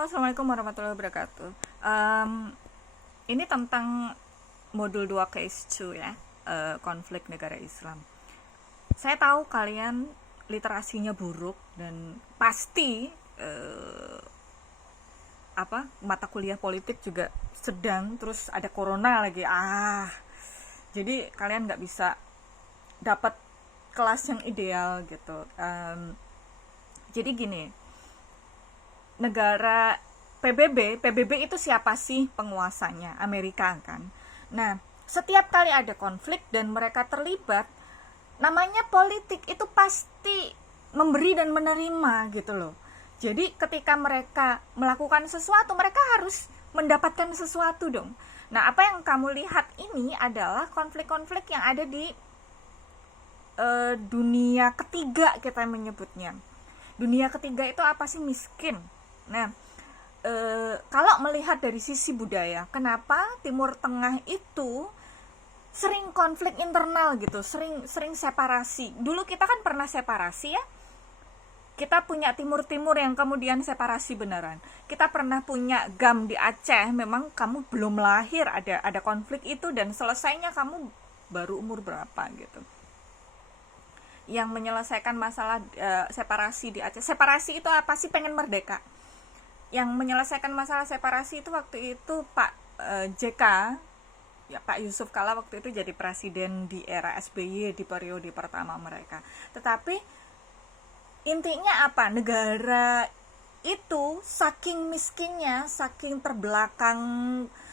Halo, Assalamualaikum warahmatullahi wabarakatuh. Ini tentang modul 2 case 2 ya, konflik negara Islam. Saya tahu kalian literasinya buruk dan pasti mata kuliah politik juga sedang, terus ada corona lagi. Jadi kalian nggak bisa dapat kelas yang ideal gitu. Jadi gini, negara PBB itu siapa sih penguasanya? Amerika kan. Nah, setiap kali ada konflik dan mereka terlibat, namanya politik itu pasti memberi dan menerima gitu loh. Jadi ketika mereka melakukan sesuatu, mereka harus mendapatkan sesuatu dong. Nah, apa yang kamu lihat ini adalah konflik-konflik yang ada di dunia ketiga, kita menyebutnya. Dunia ketiga itu apa sih? Miskin. Nah, kalau melihat dari sisi budaya, kenapa Timur Tengah itu sering konflik internal gitu, sering separasi. Dulu kita kan pernah separasi ya. Kita punya Timur yang kemudian separasi beneran. Kita pernah punya GAM di Aceh, memang kamu belum lahir ada konflik itu dan selesainya kamu baru umur berapa gitu. Yang menyelesaikan masalah separasi di Aceh. Separasi itu apa sih? Pengen merdeka. Yang menyelesaikan masalah separasi itu waktu itu Pak JK, ya Pak Yusuf Kala waktu itu jadi presiden di era SBY di periode pertama mereka. Tetapi intinya apa? Negara itu saking miskinnya, saking terbelakang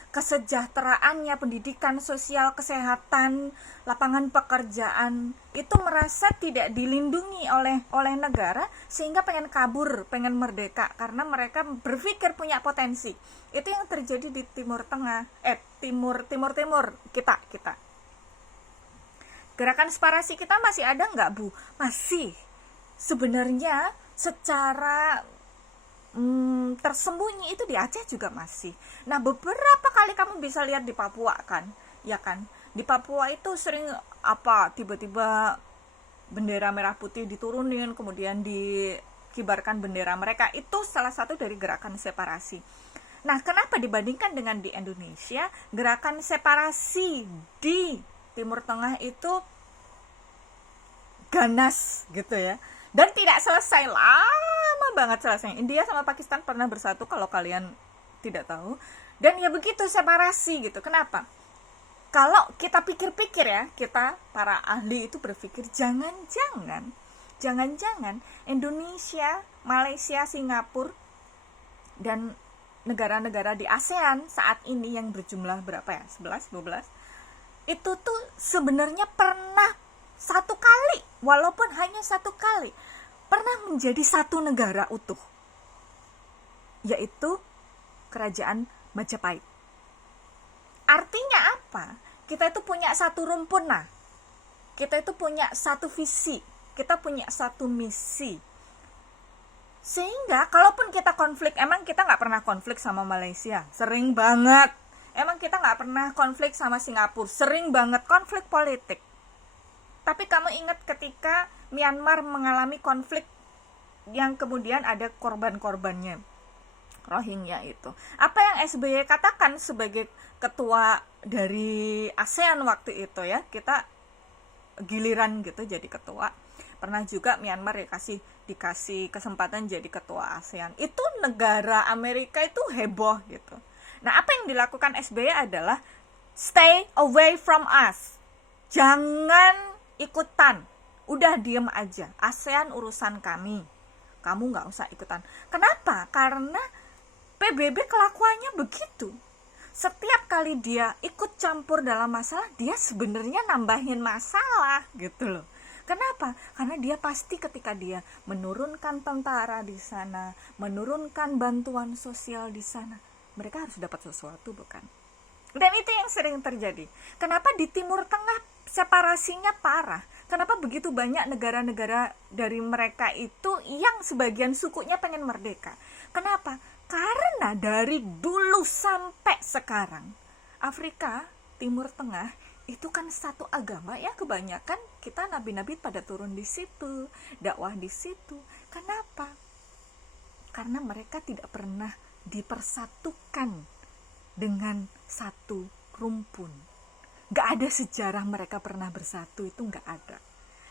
kesejahteraannya, pendidikan, sosial, kesehatan, lapangan pekerjaan, itu merasa tidak dilindungi oleh negara, sehingga pengen kabur, pengen merdeka karena mereka berpikir punya potensi. Itu yang terjadi di Timur Tengah, Timur kita. Gerakan separasi kita masih ada nggak, Bu? Masih. Sebenarnya secara tersembunyi itu di Aceh juga masih. Nah, beberapa kali kamu bisa lihat di Papua kan, ya kan? Di Papua itu sering tiba-tiba bendera merah putih diturunin, kemudian dikibarkan bendera mereka. Itu salah satu dari gerakan separasi. Nah, kenapa dibandingkan dengan di Indonesia, gerakan separasi di Timur Tengah itu ganas gitu ya? Dan tidak selesai, lama banget selesai. India sama Pakistan pernah bersatu kalau kalian tidak tahu. Dan ya begitu separasi gitu. Kenapa? Kalau kita pikir-pikir ya, kita para ahli itu berpikir jangan-jangan Indonesia, Malaysia, Singapura dan negara-negara di ASEAN saat ini yang berjumlah berapa ya? 11, 12. Itu tuh sebenarnya pernah satu kali, walaupun hanya satu kali, pernah menjadi satu negara utuh, yaitu Kerajaan Majapahit. Artinya apa? Kita itu punya satu rumpun, kita itu punya satu visi, kita punya satu misi. Sehingga kalaupun kita konflik, emang kita nggak pernah konflik sama Malaysia, sering banget. Emang kita nggak pernah konflik sama Singapura, sering banget konflik politik. Tapi kamu ingat ketika Myanmar mengalami konflik yang kemudian ada korban-korbannya, Rohingya itu. Apa yang SBY katakan sebagai ketua dari ASEAN waktu itu ya, kita giliran gitu jadi ketua. Pernah juga Myanmar dikasih kesempatan jadi ketua ASEAN. Itu negara Amerika itu heboh gitu. Nah, apa yang dilakukan SBY adalah stay away from us. Jangan ikutan, udah diem aja, ASEAN urusan kami, kamu nggak usah ikutan. Kenapa? Karena PBB kelakuannya begitu. Setiap kali dia ikut campur dalam masalah, dia sebenarnya nambahin masalah gitu loh. Kenapa? Karena dia pasti ketika dia menurunkan tentara di sana, menurunkan bantuan sosial di sana, mereka harus dapat sesuatu, bukan? Dan itu yang sering terjadi. Kenapa di Timur Tengah separasinya parah? Kenapa begitu banyak negara-negara dari mereka itu yang sebagian sukunya pengen merdeka? Kenapa? Karena dari dulu sampai sekarang Afrika, Timur Tengah itu kan satu agama ya, kebanyakan kita nabi-nabi pada turun di situ, dakwah di situ. Kenapa? Karena mereka tidak pernah dipersatukan dengan satu rumpun. Gak ada sejarah mereka pernah bersatu, itu gak ada.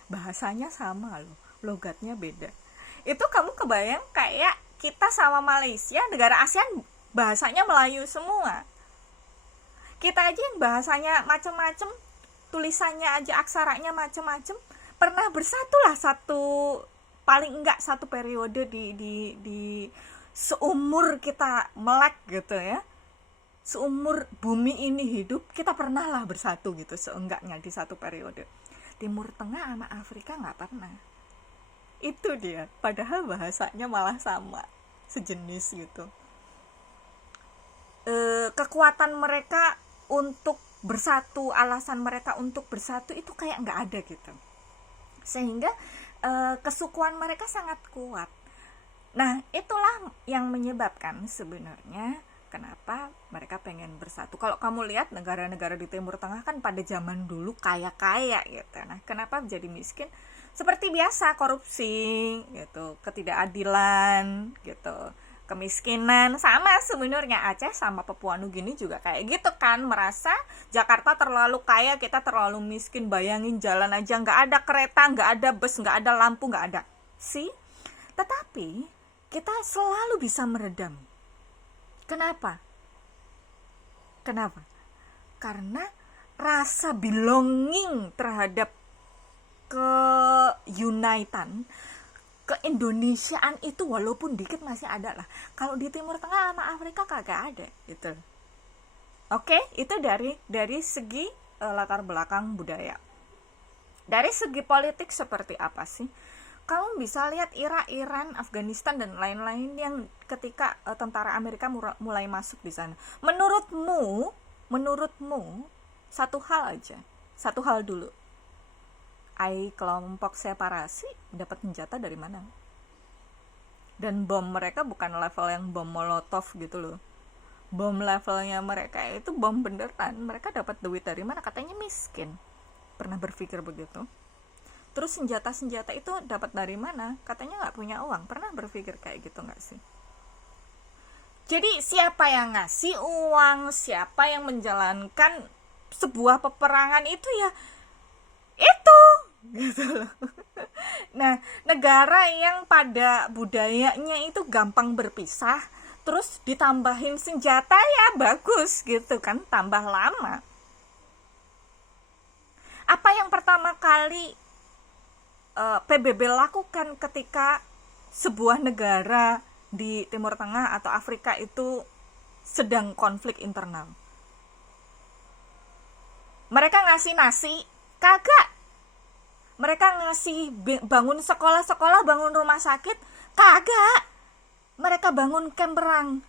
Bahasanya sama loh, logatnya beda. Itu kamu kebayang kayak kita sama Malaysia, negara ASEAN bahasanya Melayu semua. Kita aja yang bahasanya macem-macem, tulisannya aja aksaranya macem-macem, pernah bersatulah paling enggak satu periode di seumur kita melek gitu ya. Seumur bumi ini hidup, kita pernah lah bersatu gitu, seenggaknya di satu periode. Timur Tengah sama Afrika nggak pernah. Itu dia, padahal bahasanya malah sama, sejenis gitu. Kekuatan mereka untuk bersatu, alasan mereka untuk bersatu itu kayak nggak ada gitu. Sehingga kesukuan mereka sangat kuat. Nah, itulah yang menyebabkan sebenarnya kenapa mereka pengen bersatu. Kalau kamu lihat negara-negara di Timur Tengah kan pada zaman dulu kaya-kaya gitu. Nah, kenapa jadi miskin? Seperti biasa, korupsi gitu, ketidakadilan gitu, kemiskinan. Sama sebenarnya Aceh sama Papua Nugini juga kayak gitu kan, merasa Jakarta terlalu kaya, kita terlalu miskin. Bayangin jalan aja nggak ada kereta, nggak ada bus, nggak ada lampu, nggak ada. Tetapi kita selalu bisa meredam. Kenapa? Karena rasa belonging terhadap keunitan, keindonesiaan itu walaupun dikit masih ada lah. Kalau di Timur Tengah sama Afrika kagak ada gitu. Oke, itu dari segi latar belakang budaya. Dari segi politik seperti apa sih? Kamu bisa lihat Irak, Iran, Afghanistan dan lain-lain yang ketika tentara Amerika mulai masuk di sana. Menurutmu satu hal dulu. Kelompok separasi dapat senjata dari mana? Dan bom mereka bukan level yang bom Molotov gitu loh. Bom levelnya mereka itu bom beneran. Mereka dapat duit dari mana? Katanya miskin. Pernah berpikir begitu? Terus senjata-senjata itu dapat dari mana? Katanya nggak punya uang. Pernah berpikir kayak gitu nggak sih? Jadi siapa yang ngasih uang, siapa yang menjalankan sebuah peperangan itu ya itu gitu loh. Nah, negara yang pada budayanya itu gampang berpisah, terus ditambahin senjata ya bagus gitu kan, tambah lama. Apa yang pertama kali PBB lakukan ketika sebuah negara di Timur Tengah atau Afrika itu sedang konflik internal? Mereka ngasih nasi? Kagak. Mereka ngasih bangun sekolah-sekolah, bangun rumah sakit? Kagak. Mereka bangun kamp perang.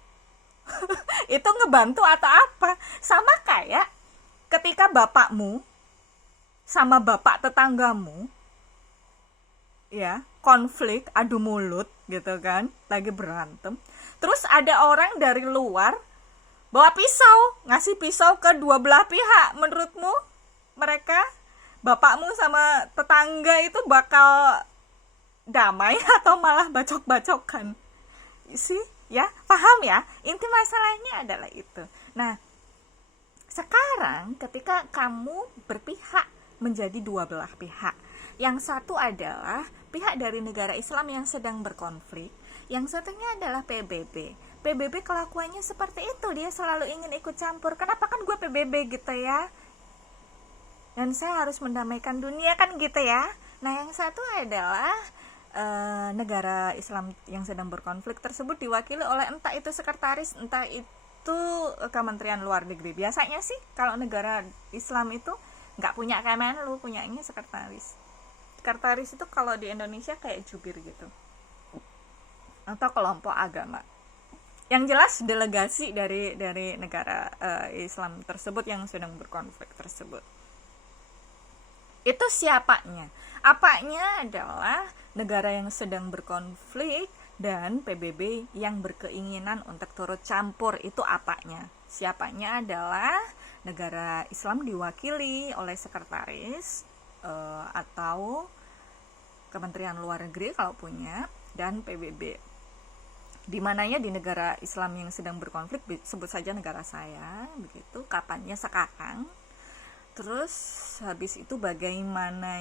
Itu ngebantu atau apa? Sama kayak ketika bapakmu sama bapak tetanggamu ya konflik, adu mulut gitu kan, lagi berantem, terus ada orang dari luar bawa pisau, ngasih pisau ke dua belah pihak. Menurutmu mereka, bapakmu sama tetangga itu bakal damai atau malah bacok-bacokan? Sih ya, paham ya, inti masalahnya adalah itu. Nah, sekarang ketika kamu berpihak menjadi dua belah pihak, yang satu adalah pihak dari negara Islam yang sedang berkonflik, yang satunya adalah PBB. PBB kelakuannya seperti itu, dia selalu ingin ikut campur. Kenapa? Kan gue PBB gitu ya, dan saya harus mendamaikan dunia kan gitu ya. Nah, yang satu adalah negara Islam yang sedang berkonflik tersebut diwakili oleh entah itu sekretaris, entah itu Kementerian Luar Negeri. Biasanya sih kalau negara Islam itu nggak punya Kemenlu, punyanya sekretaris. Sekretaris itu kalau di Indonesia kayak jubir gitu, atau kelompok agama. Yang jelas delegasi dari negara Islam tersebut yang sedang berkonflik tersebut. Itu siapanya? Apanya adalah negara yang sedang berkonflik dan PBB yang berkeinginan untuk turut campur. Itu apanya? Siapanya adalah negara Islam diwakili oleh sekretaris atau Kementerian Luar Negeri kalau punya, dan PBB. Di mananya di negara Islam yang sedang berkonflik, sebut saja negara saya, begitu, kapannya sekarang. Terus habis itu bagaimana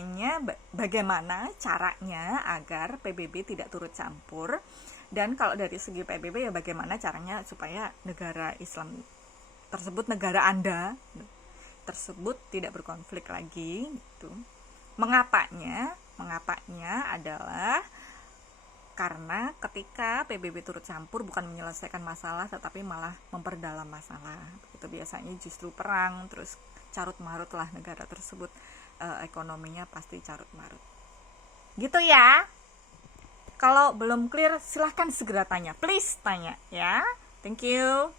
caranya agar PBB tidak turut campur, dan kalau dari segi PBB ya bagaimana caranya supaya negara Islam tersebut, negara Anda tersebut tidak berkonflik lagi gitu. Mengapanya adalah karena ketika PBB turut campur bukan menyelesaikan masalah tetapi malah memperdalam masalah. Itu biasanya justru perang, terus carut marut lah negara tersebut, ekonominya pasti carut marut. Gitu ya. Kalau belum clear silahkan segera tanya, please tanya ya. Thank you.